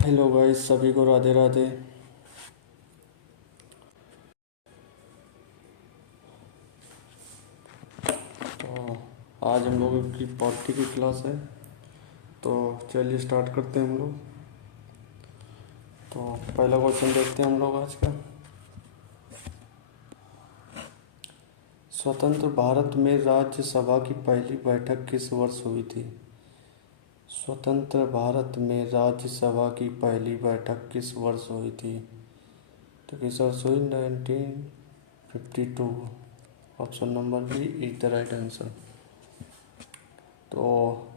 Hello guys, सभी को राधे राधे। तो आज हम लोगों की पॉलिटी की क्लास है, तो चलिए स्टार्ट करते हैं हम लोग। तो पहला क्वेश्चन देखते हैं हम लोग आज का। स्वतंत्र भारत में राज्यसभा की पहली बैठक किस वर्ष हुई थी? स्वतंत्र भारत में राज्यसभा की पहली बैठक किस वर्ष हुई थी? तो किस वर्ष हुई? 1952। Option number B is the right answer. तो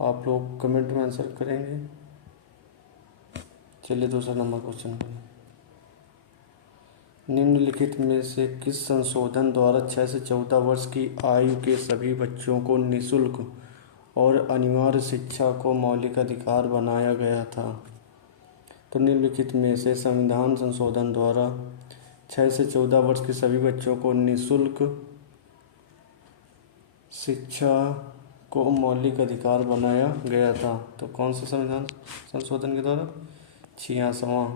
आप लोग कमेंट में आंसर करेंगे। चलिए दूसरा नंबर क्वेश्चन करें। निम्नलिखित में से किस संशोधन द्वारा 6 से 14 वर्ष की आयु के सभी बच्चों को निःशुल्क और अनिवार्य शिक्षा को मौलिक अधिकार बनाया गया था? तो निम्नलिखित में से संविधान संशोधन द्वारा 6 से 14 वर्ष के सभी बच्चों को निःशुल्क शिक्षा को मौलिक अधिकार बनाया गया था? तो कौन से संविधान संशोधन के द्वारा? 66वां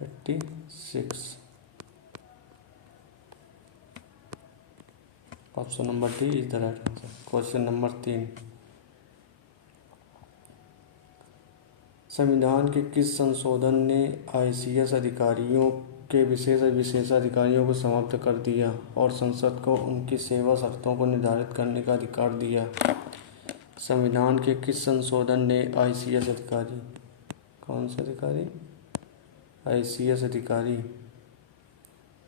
86। Option number D is the right answer. Question number 3। संविधान के किस संशोधन ने आईसीएस अधिकारियों के विशेषाधिकारियों को समाप्त कर दिया और संसद को उनकी सेवा शर्तों को निर्धारित करने का अधिकार दिया? संविधान के किस संशोधन ने आईसीएस अधिकारी, कौन से अधिकारी? आईसीएस अधिकारी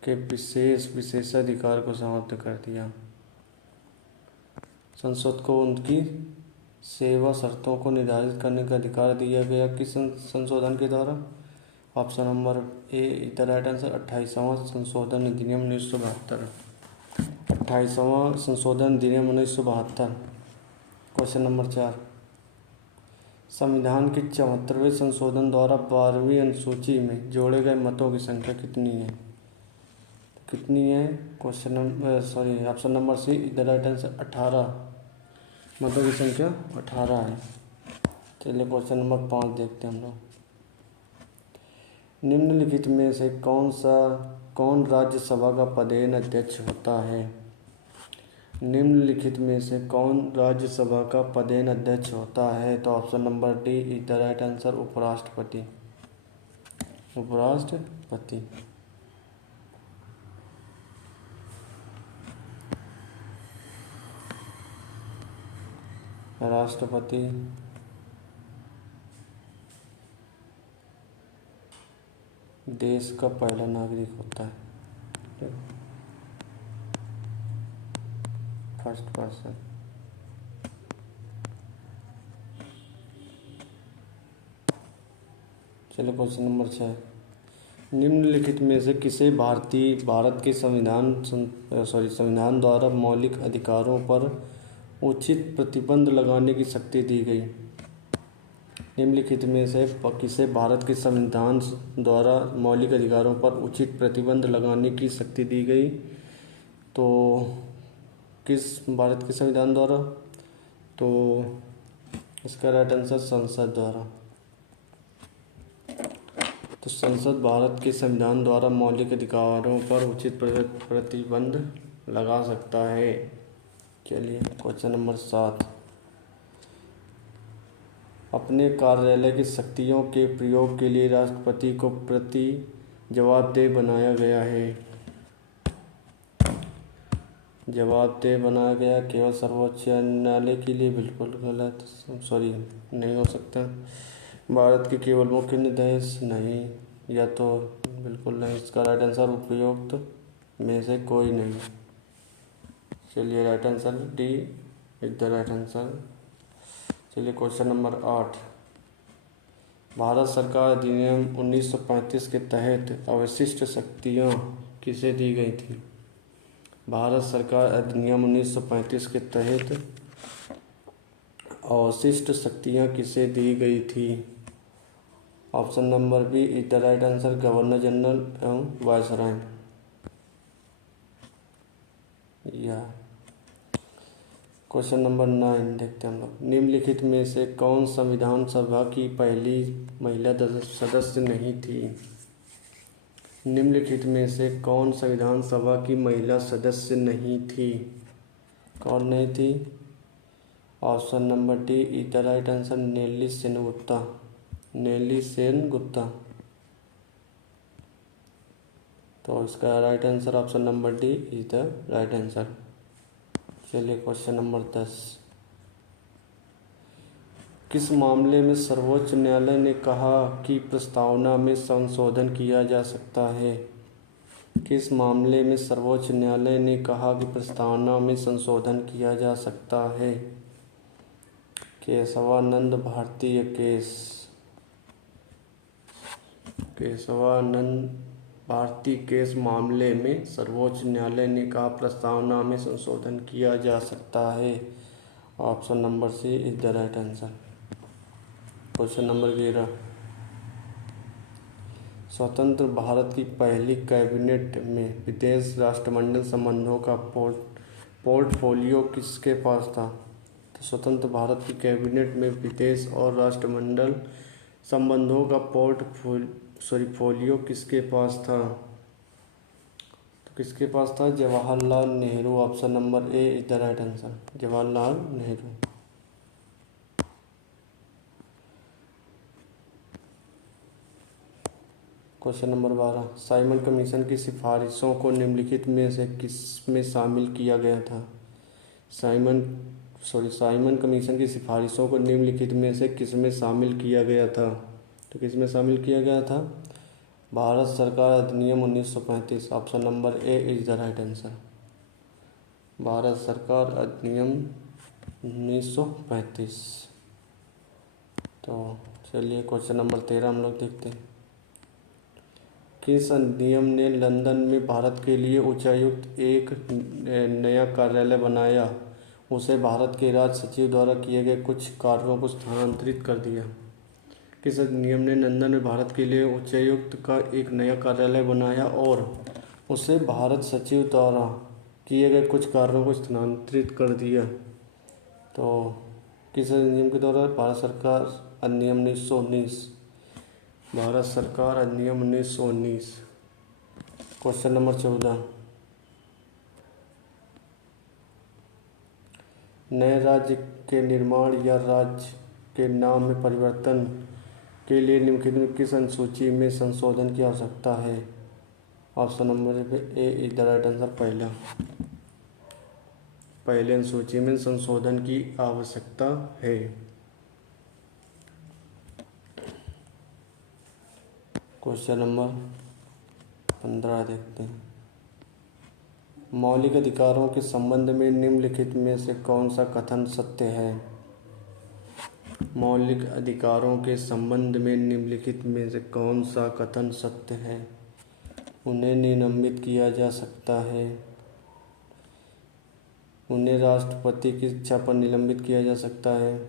के विशेषाधिकार को समाप्त कर दिया। संसद को उनकी सेवा शर्तों को निर्धारित करने का अधिकार दिया गया किस संशोधन के द्वारा? Option number A the right answer. 28वां संशोधन अधिनियम 1972। 28वां संशोधन अधिनियम 1972। Question number 4। संविधान के 74वें संशोधन द्वारा 12वीं अनुसूची में जोड़े गए मतों की संख्या कितनी है? कितनी है? Option number see the right answer. 18 मतों की संख्या 18 है। चलिए क्वेश्चन नंबर 5 देखते हैं हम लोग। निम्नलिखित में से कौन राज्यसभा का पदेन अध्यक्ष होता है? निम्नलिखित में से कौन राज्यसभा का पदेन अध्यक्ष होता है? तो option number D is the right answer. उपराष्ट्रपति। उपराष्ट्रपति। राष्ट्रपति देश का पहला नागरिक होता है, फर्स्ट पर्सन। चलो क्वेश्चन नंबर 6। निम्नलिखित में से किसे भारत के संविधान द्वारा मौलिक अधिकारों पर उचित प्रतिबंध लगाने की शक्ति दी गई? निम्नलिखित में से किसे भारत के संविधान द्वारा मौलिक अधिकारों पर उचित प्रतिबंध लगाने की शक्ति दी गई? तो किस भारत के संविधान द्वारा? तो इसका राइट आंसर संसद द्वारा। तो संसद भारत के संविधान द्वारा मौलिक अधिकारों पर उचित प्रतिबंध लगा सकता है। चलिए क्वेश्चन नंबर 7। अपने कार्यालय की शक्तियों के प्रयोग के लिए राष्ट्रपति को जवाबदेह बनाया गया है। जवाबदेह बनाया गया केवल सर्वोच्च न्यायालय के लिए? बिल्कुल गलत, नहीं हो सकता। भारत के केवल मुख्य न्यायाधीश? नहीं, या तो बिल्कुल नहीं। इसका राइट आंसर उपयुक्त में से कोई नहीं। चलिए right answer D is the right answer. चलिए क्वेश्चन नंबर 8। भारत सरकार अधिनियम 1935 के तहत अवशिष्ट शक्तियाँ किसे दी गई थी? भारत सरकार अधिनियम 1935 के तहत अवशिष्ट शक्तियाँ किसे दी गई थी? Option number B is the right answer. Governor general एवं वायसराय। या क्वेश्चन नंबर 9 देखते हैं हम लोग। निम्नलिखित में से कौन संविधान सभा की पहली महिला सदस्य नहीं थी? निम्नलिखित में से कौन संविधान सभा की महिला सदस्य नहीं थी? कौन नहीं थी? Option number D is the right answer, Nellie Sengupta. Nellie Sengupta. तो इसका right answer option number D is the right answer. चलिए क्वेश्चन नंबर 10। किस मामले में सर्वोच्च न्यायालय ने कहा कि प्रस्तावना में संशोधन किया जा सकता है? किस मामले में सर्वोच्च न्यायालय ने कहा कि प्रस्तावना में संशोधन किया जा सकता है? केशवानंद भारतीय केस। केशवानंद भारती केस मामले में सर्वोच्च न्यायालय ने कहा प्रस्तावना में संशोधन किया जा सकता है। Option number C is the right answer. Question number 11। स्वतंत्र भारत की पहली कैबिनेट में विदेश राष्ट्रमंडल संबंधों का पोर्टफोलियो किसके पास था? तो स्वतंत्र भारत की कैबिनेट में विदेश और राष्ट्रमंडल संबंधों का पोर्टफोलियो किसके पास था? तो किसके पास था? Jawaharlal Nehru. Option number A is the right answer, Jawaharlal Nehru. Question number 12। Simon commission की सिफारिशों को निम्नलिखित में से किस में शामिल किया गया था? साइमन कमीशन की सिफारिशों को निम्नलिखित में से किस में शामिल किया गया था? तो किस में शामिल किया गया था? भारत सरकार अधिनियम 1935। Option number A is the right answer, Bharat सरकार अधिनियम 1935। तो चलिए क्वेश्चन नंबर 13 हम लोग देखते हैं। किस अधिनियम ने लंदन में भारत के लिए उच्चायुक्त एक नया कार्यालय बनाया? उसे भारत के राज सचिव द्वारा किए गए कुछ कार्यों को स्थानांतरित कर दिया। किस अधिनियम ने लंदन में भारत के लिए उच्चायुक्त का एक नया कार्यालय बनाया और उसे भारत सचिव द्वारा किए गए कुछ कार्यों को स्थानांतरित कर दिया? तो किस अधिनियम के द्वारा? भारत सरकार अधिनियम 1919। भारत सरकार अधिनियम 1919। Question number 14। नए राज्य के निर्माण या राज्य के नाम में परिवर्तन के लिए निम्नलिखित में किस अनुसूची में संशोधन की आवश्यकता है? Option number A is the right answer, पहले अनुसूची में संशोधन की आवश्यकता है। क्वेश्चन नंबर 15 देखते हैं। मौलिक अधिकारों के संबंध में निम्नलिखित में से कौन सा कथन सत्य है? मौलिक अधिकारों के संबंध में निम्नलिखित में से कौन सा कथन सत्य है? उन्हें निलंबित किया जा सकता है। उन्हें राष्ट्रपति की इच्छा पर निलंबित किया जा सकता है।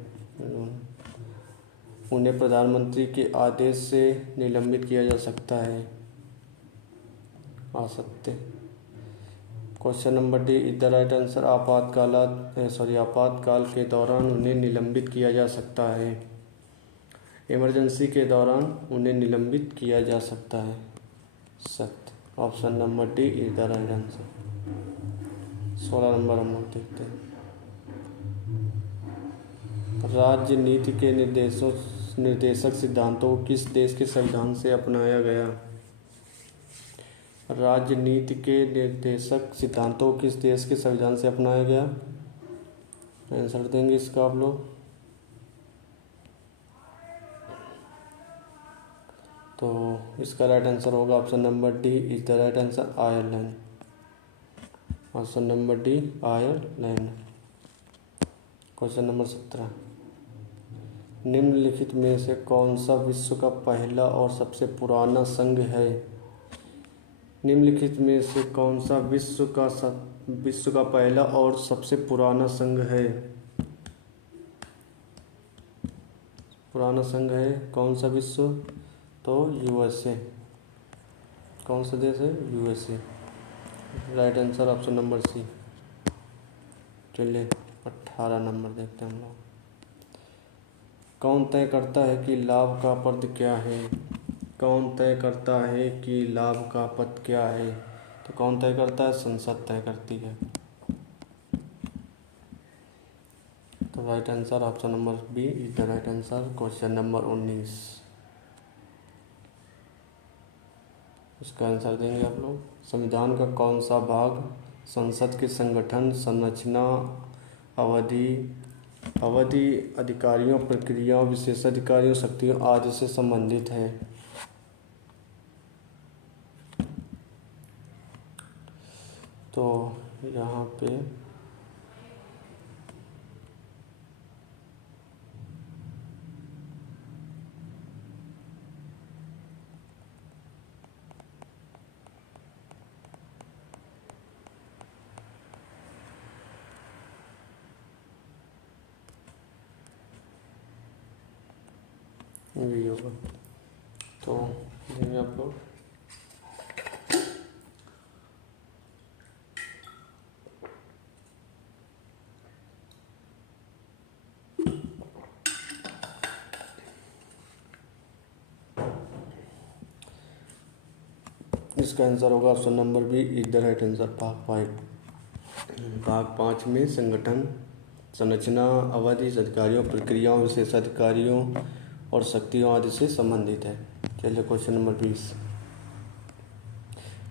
उन्हें प्रधानमंत्री के आदेश से निलंबित किया जा सकता है। असत्य। Question number D is the right answer, आपातकाल के दौरान उन्हें निलंबित किया जा सकता है। इमरजेंसी के दौरान उन्हें निलंबित किया जा सकता है। सत्य। Option number D is the right answer. 16 number हम लोग देखते हैं। राज्य नीति के निर्देशक सिद्धांतों को किस देश के संविधान से अपनाया गया? राजनीति के निर्देशक सिद्धांतों को किस देश के संविधान से अपनाया गया? आंसर देंगे इसका आप लोग। तो इसका राइट आंसर होगा option number D is the right answer, Ireland. Option number D Ireland. Question number 17। निम्नलिखित में से कौन सा विश्व का पहला और सबसे पुराना संघ है? निम्नलिखित में से कौन सा विश्व का पहला और सबसे पुराना संघ है? पुराना संघ है कौन सा विश्व? तो यूएसए। कौन सा देश है? USA. Right answer option number C. चलिए 18 नंबर देखते हैं हम लोग। कौन तय करता है कि लाभ का पद क्या है? कौन तय करता है कि लाभ का पद क्या है? तो कौन तय करता है? संसद तय करती है। तो right answer option number B is the right answer. Question number 19, इसका आंसर देंगे आप लोग। संविधान का कौन सा भाग संसद के संगठन, संरचना, अवधि अवधि अधिकारियों, प्रक्रियाओं, विशेषाधिकारियों, शक्तियों आदि से संबंधित है? तो यहाँ पे भी होगा। तो देंगे आप लोग। इसका आंसर होगा option number B is the right answer. भाग 5 में संगठन, संरचना, अवधि, अधिकारियों, प्रक्रियाओं, विशेषाधिकारियों और शक्तियों आदि से संबंधित है। चलिए क्वेश्चन नंबर 20,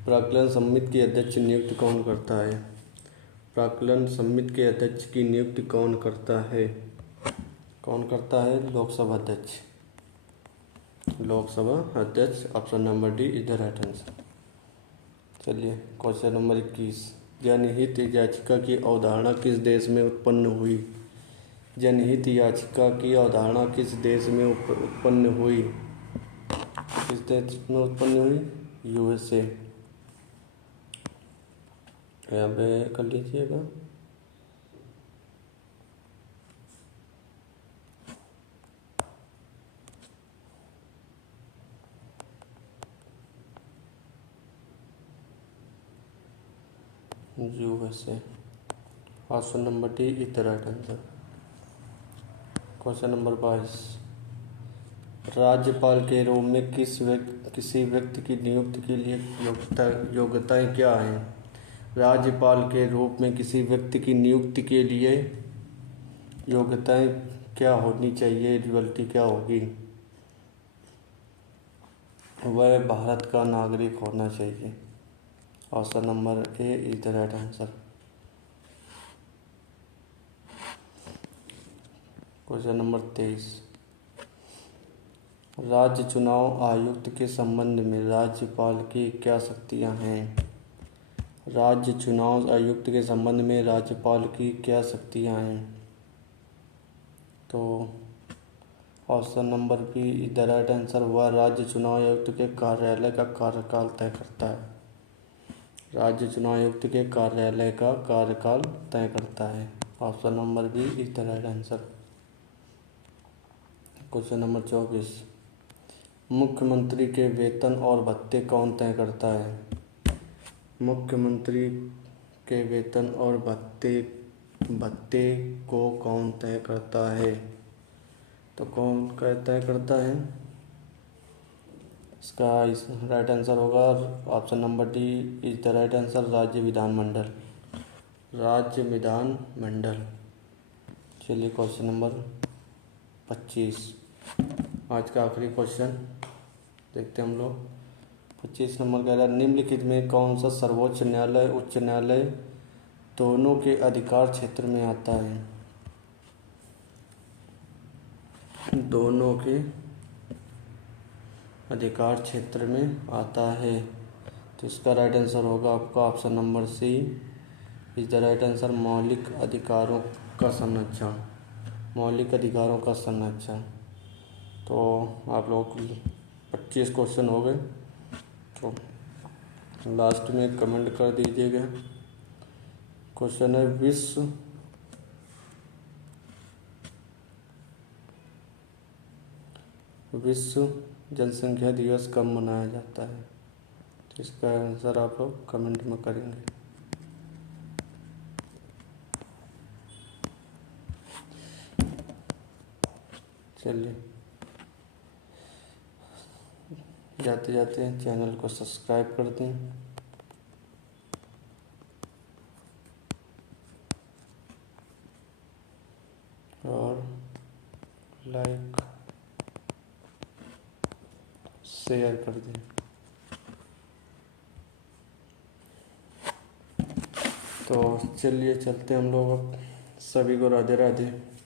प्राक्कलन समिति के अध्यक्ष नियुक्ति कौन करता है? प्राक्कलन समिति के अध्यक्ष की नियुक्ति कौन करता है? कौन करता है? लोकसभा अध्यक्ष। लोकसभा अध्यक्ष, option number D is the right answer. चलिए क्वेश्चन नंबर 21, जनहित याचिका की अवधारणा किस देश में उत्पन्न हुई? जनहित याचिका की अवधारणा किस देश में उत्पन्न हुई? किस देश में उत्पन्न हुई? यूएसए। यहाँ पे कर लीजिएगा। USA, option number D is the right answer. Question number 22, राज्यपाल के रूप में किसी व्यक्ति की नियुक्ति के लिए योग्यताएं क्या हैं? राज्यपाल के रूप में किसी व्यक्ति की नियुक्ति के लिए योग्यताएं क्या होनी चाहिए? एलिजिबिलिटी क्या होगी? वह भारत का नागरिक होना चाहिए। Option number A is the right answer. Question number 23, राज्य चुनाव आयुक्त के संबंध में राज्यपाल की क्या शक्तियां हैं? राज्य चुनाव आयुक्त के संबंध में राज्यपाल की क्या शक्तियां हैं? तो option number B is the right answer. वह राज्य चुनाव आयुक्त के कार्यालय का कार्यकाल तय करता है। राज्य चुनाव आयुक्त के कार्यालय का कार्यकाल तय करता है। Option number B is the right answer. Question number 24, मुख्यमंत्री के वेतन और भत्ते कौन तय करता है? मुख्यमंत्री के वेतन और भत्ते को कौन तय करता है? तो कौन तय करता है? इसका राइट आंसर होगा option number D is the right answer. राज्य विधानमंडल। राज्य विधानमंडल। चलिए क्वेश्चन नंबर 25, आज का आखिरी क्वेश्चन देखते हैं हम लोग। 25 नंबर कह रहा है, निम्नलिखित में कौन सा सर्वोच्च न्यायालय उच्च न्यायालय दोनों के अधिकार क्षेत्र में आता है? दोनों के अधिकार क्षेत्र में आता है। तो इसका राइट आंसर होगा आपका option number C is the right answer. मौलिक अधिकारों का संरक्षण। मौलिक अधिकारों का संरक्षण। तो आप लोग 25 क्वेश्चन हो गए। तो लास्ट में कमेंट कर दीजिएगा। क्वेश्चन है, विश्व जनसंख्या दिवस कब मनाया जाता है? तो इसका आंसर आप लोग कमेंट में करेंगे। चलिए जाते जाते चैनल को सब्सक्राइब कर दें और लाइक शेयर कर दें। तो चलिए चलते हम लोग अब। सभी को राधे राधे।